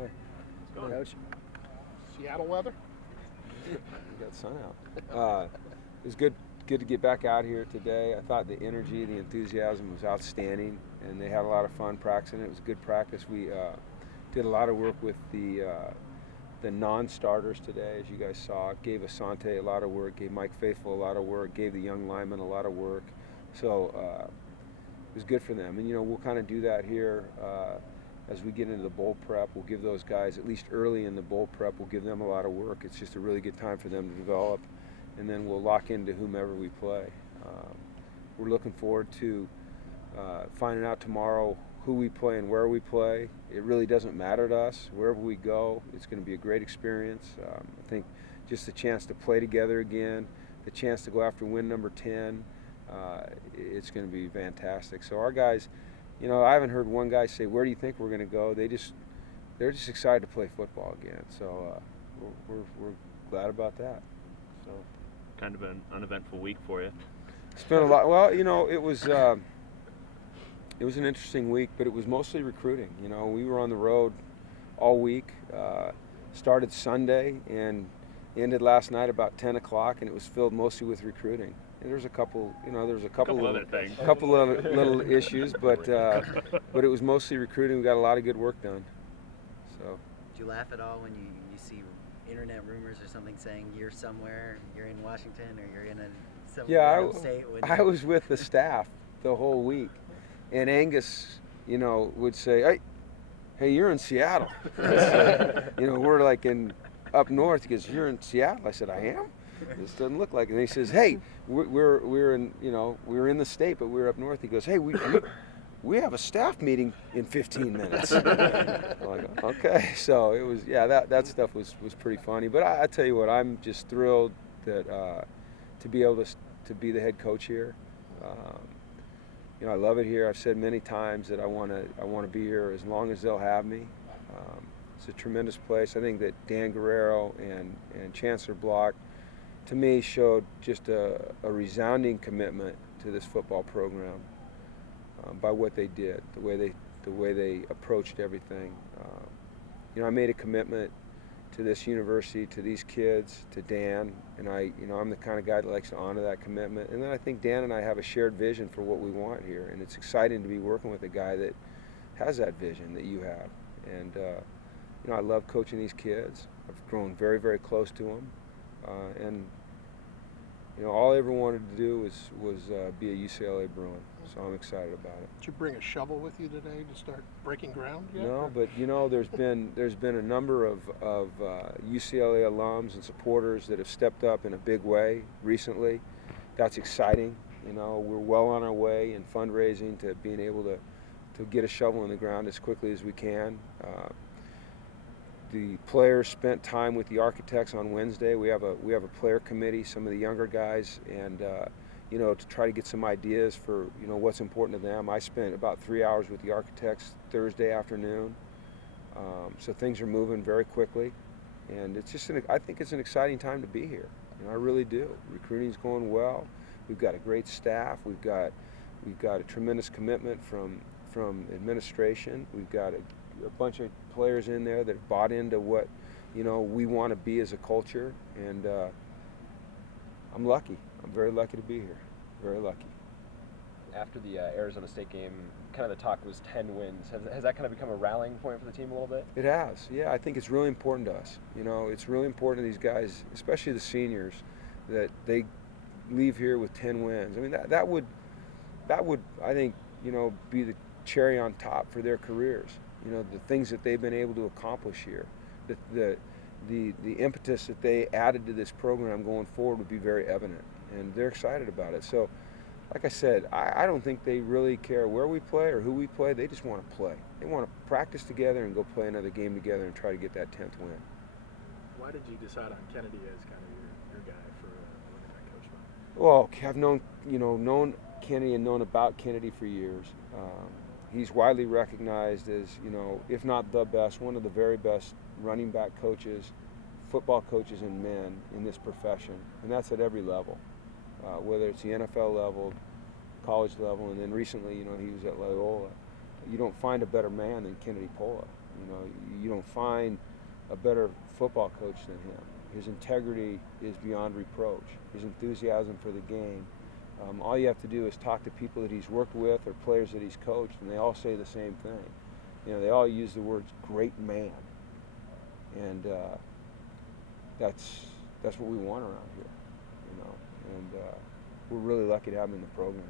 Hi. Coach. Seattle weather? We got sun out. It was good to get back out here today. I thought the energy, the enthusiasm was outstanding, and they had a lot of fun practicing. It was a good practice. We did a lot of work with the non-starters today, as you guys saw. Gave Asante a lot of work, gave Mike Faithful a lot of work, gave the young linemen a lot of work. So it was good for them. And, we'll kind of do that here as we get into the bowl prep. We'll give those guys, at least early in the bowl prep, we'll give them a lot of work. It's just a really good time for them to develop. And then we'll lock into whomever we play. We're looking forward to finding out tomorrow who we play and where we play. It really doesn't matter to us. Wherever we go, it's going to be a great experience. I think just the chance to play together again, the chance to go after win number 10, it's going to be fantastic. So our guys, I haven't heard one guy say, "Where do you think we're going to go?" They're just excited to play football again. So we're glad about that. So kind of an uneventful week for you. It's been a lot. Well, it was an interesting week, but it was mostly recruiting. We were on the road all week. Started Sunday and ended last night about 10 o'clock, and it was filled mostly with recruiting. And there's a couple, other things. couple of little issues, but it was mostly recruiting. We got a lot of good work done. So. Do you laugh at all when you see internet rumors or something saying you're somewhere, you're in Washington, or you're in some state? I was with the staff the whole week, and Angus, would say, "Hey, you're in Seattle." We're like up north. He goes, "You're in Seattle?" I said, "I am." This doesn't look like it. And he says, "Hey, we're in we're in the state, but we're up north." He goes, "Hey, we have a staff meeting in 15 minutes." I'm like, okay. So it was that stuff was pretty funny. But I tell you what, I'm just thrilled that to be able to be the head coach here. I love it here. I've said many times that I want to be here as long as they'll have me. It's a tremendous place. I think that Dan Guerrero and Chancellor Block, to me, showed just a resounding commitment to this football program by what they did, the way they approached everything. I made a commitment to this university, to these kids, to Dan, and I'm the kind of guy that likes to honor that commitment. And then I think Dan and I have a shared vision for what we want here, and it's exciting to be working with a guy that has that vision that you have. And I love coaching these kids. I've grown very, very close to them, and all I ever wanted to do was be a UCLA Bruin. So I'm excited about it. Did you bring a shovel with you today to start breaking ground yet? No, but there's been a number of UCLA alums and supporters that have stepped up in a big way recently. That's exciting. We're well on our way in fundraising to being able to get a shovel in the ground as quickly as we can. The players spent time with the architects on Wednesday. We have a player committee, some of the younger guys, and to try to get some ideas for what's important to them. I spent about 3 hours with the architects Thursday afternoon, so things are moving very quickly, and it's just I think it's an exciting time to be here. I really do. Recruiting's going well. We've got a great staff. We've got a tremendous commitment from administration. We've got a bunch of players in there that have bought into what we want to be as a culture, and I'm lucky. I'm very lucky to be here. Very lucky. After the Arizona State game, kind of the talk was 10 wins. Has that kind of become a rallying point for the team a little bit? It has. Yeah, I think it's really important to us. It's really important to these guys, especially the seniors, that they leave here with 10 wins. I mean, that would I think be the cherry on top for their careers. The things that they've been able to accomplish here, the impetus that they added to this program going forward would be very evident, and they're excited about it. So, like I said, I don't think they really care where we play or who we play. They just want to play. They want to practice together and go play another game together and try to get that 10th win. Why did you decide on Kennedy as kind of your guy for winning that coach spot? Well, I've known Kennedy and known about Kennedy for years. He's widely recognized as, if not the best, one of the very best running back coaches, football coaches and men in this profession, and that's at every level, whether it's the NFL level, college level, and then recently, he was at Loyola. You don't find a better man than Kennedy Pola. You know, you don't find a better football coach than him. His integrity is beyond reproach. His enthusiasm for the game. All you have to do is talk to people that he's worked with or players that he's coached, and they all say the same thing. You know, they all use the words "great man," and that's what we want around here. You know, and we're really lucky to have him in the program.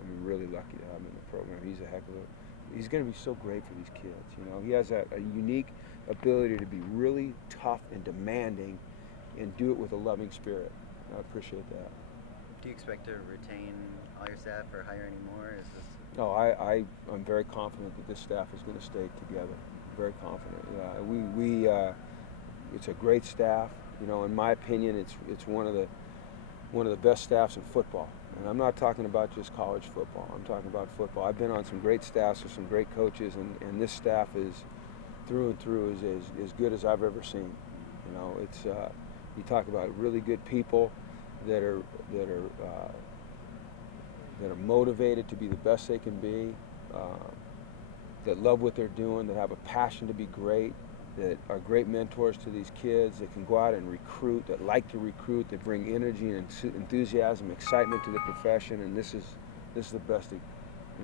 I mean, really lucky to have him in the program. He's a heck of a. He's going to be so great for these kids. You know, he has a unique ability to be really tough and demanding, and do it with a loving spirit. I appreciate that. Do you expect to retain all your staff or hire any more? Is this? No, I'm very confident that this staff is going to stay together. Very confident. It's a great staff. You know, in my opinion, it's one of the best staffs in football. And I'm not talking about just college football. I'm talking about football. I've been on some great staffs with some great coaches, and this staff is through and through is as good as I've ever seen. You know, it's you talk about really good people that are motivated to be the best they can be, that love what they're doing, that have a passion to be great, that are great mentors to these kids, that can go out and recruit, that like to recruit, that bring energy and enthusiasm, excitement to the profession, and this is the best in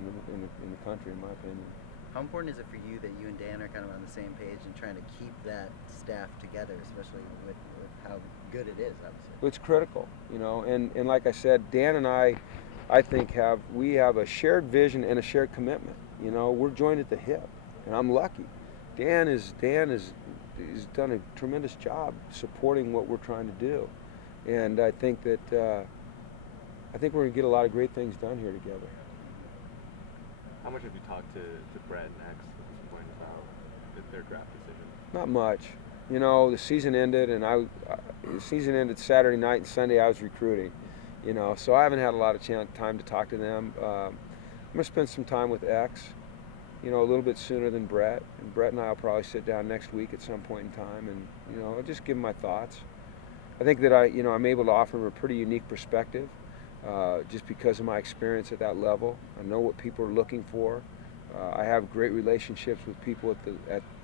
the country, in my opinion. How important is it for you that you and Dan are kind of on the same page and trying to keep that staff together, especially with how good it is, obviously? It's critical, you know, and like I said, Dan and I think we have a shared vision and a shared commitment. You know, we're joined at the hip, and I'm lucky. Dan has done a tremendous job supporting what we're trying to do, and I think that we're going to get a lot of great things done here together. How much have you talked to Brett and X at this point about their draft decision? Not much. You know, the season ended, and the season ended Saturday night, and Sunday I was recruiting. You know, so I haven't had a lot of time to talk to them. I'm going to spend some time with X, you know, a little bit sooner than Brett. And Brett and I will probably sit down next week at some point in time, and, you know, I'll just give him my thoughts. I think that I'm able to offer him a pretty unique perspective, just because of my experience at that level. I know what people are looking for. I have great relationships with people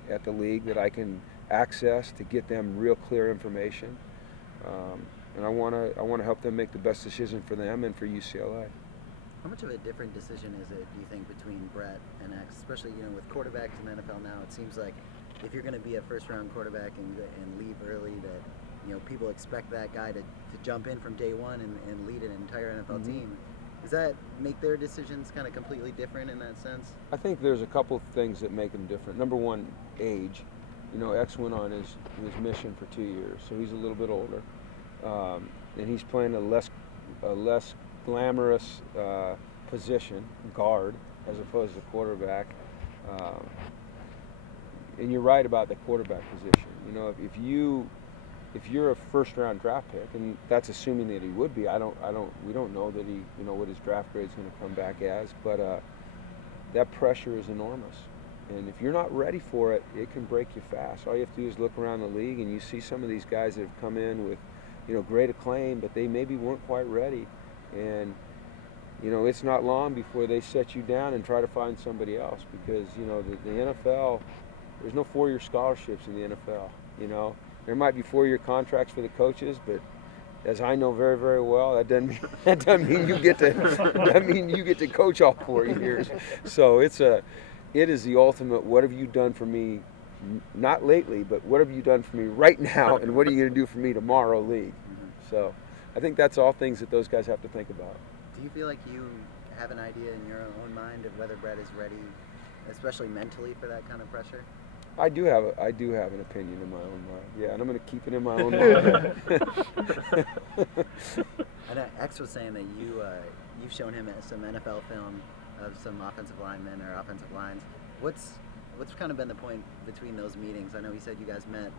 at the league that I can access to get them real clear information. And I want to help them make the best decision for them and for UCLA. How much of a different decision is it, do you think, between Brett and X, especially, you know, with quarterbacks in the NFL now? It seems like if you're going to be a first-round quarterback and leave early, that, you know, people expect that guy to jump in from day one and lead an entire NFL team. Does that make their decisions kind of completely different in that sense? I think there's a couple of things that make them different. Number one, age. You know, X went on his mission for 2 years, so he's a little bit older. And he's playing a less glamorous position, guard, as opposed to quarterback. And you're right about the quarterback position. You know, if you're a first-round draft pick, and that's assuming that he would be, we don't know that he, you know, what his draft grade is going to come back as, but that pressure is enormous. And if you're not ready for it, it can break you fast. All you have to do is look around the league, and you see some of these guys that have come in with, you know, great acclaim, but they maybe weren't quite ready. And, you know, it's not long before they set you down and try to find somebody else, because, you know, the NFL, there's no 4-year scholarships in the NFL. You know, there might be 4-year contracts for the coaches, but as I know very, very well, that doesn't mean you get to coach all 4 years. So it is the ultimate, what have you done for me, not lately, but what have you done for me right now, and what are you going to do for me tomorrow league? So I think that's all things that those guys have to think about. Do you feel like you have an idea in your own mind of whether Brett is ready, especially mentally, for that kind of pressure? I do have an opinion in my own mind. Yeah, and I'm going to keep it in my own mind. I know X was saying that you've shown him some NFL film of some offensive linemen or offensive lines. What's kind of been the point between those meetings? I know he said you guys met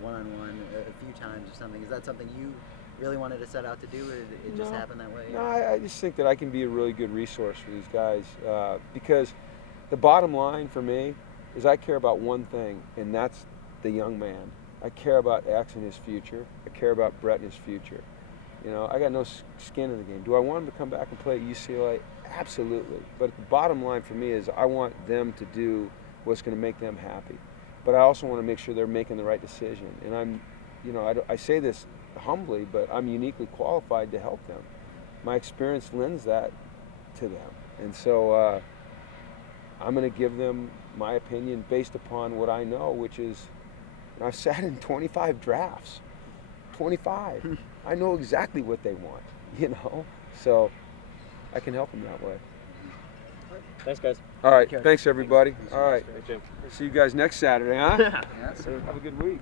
one-on-one a few times or something. Is that something you really wanted to set out to do, or did it just happen that way? No, I just think that I can be a really good resource for these guys, because the bottom line for me is I care about one thing, and that's the young man. I care about X and his future. I care about Brett and his future. You know, I got no skin in the game. Do I want him to come back and play at UCLA? Absolutely. But the bottom line for me is I want them to do what's going to make them happy. but I also want to make sure they're making the right decision. And I'm, you know, I say this humbly, but I'm uniquely qualified to help them. My experience lends that to them, and so I'm going to give them my opinion based upon what I know, which is, I've sat in 25 drafts. 25. I know exactly what they want, you know, so I can help them that way. Thanks, guys. All right, thanks everybody. All right, Thanks, Jim. see you guys next Saturday, huh? Yeah, so Have a good week.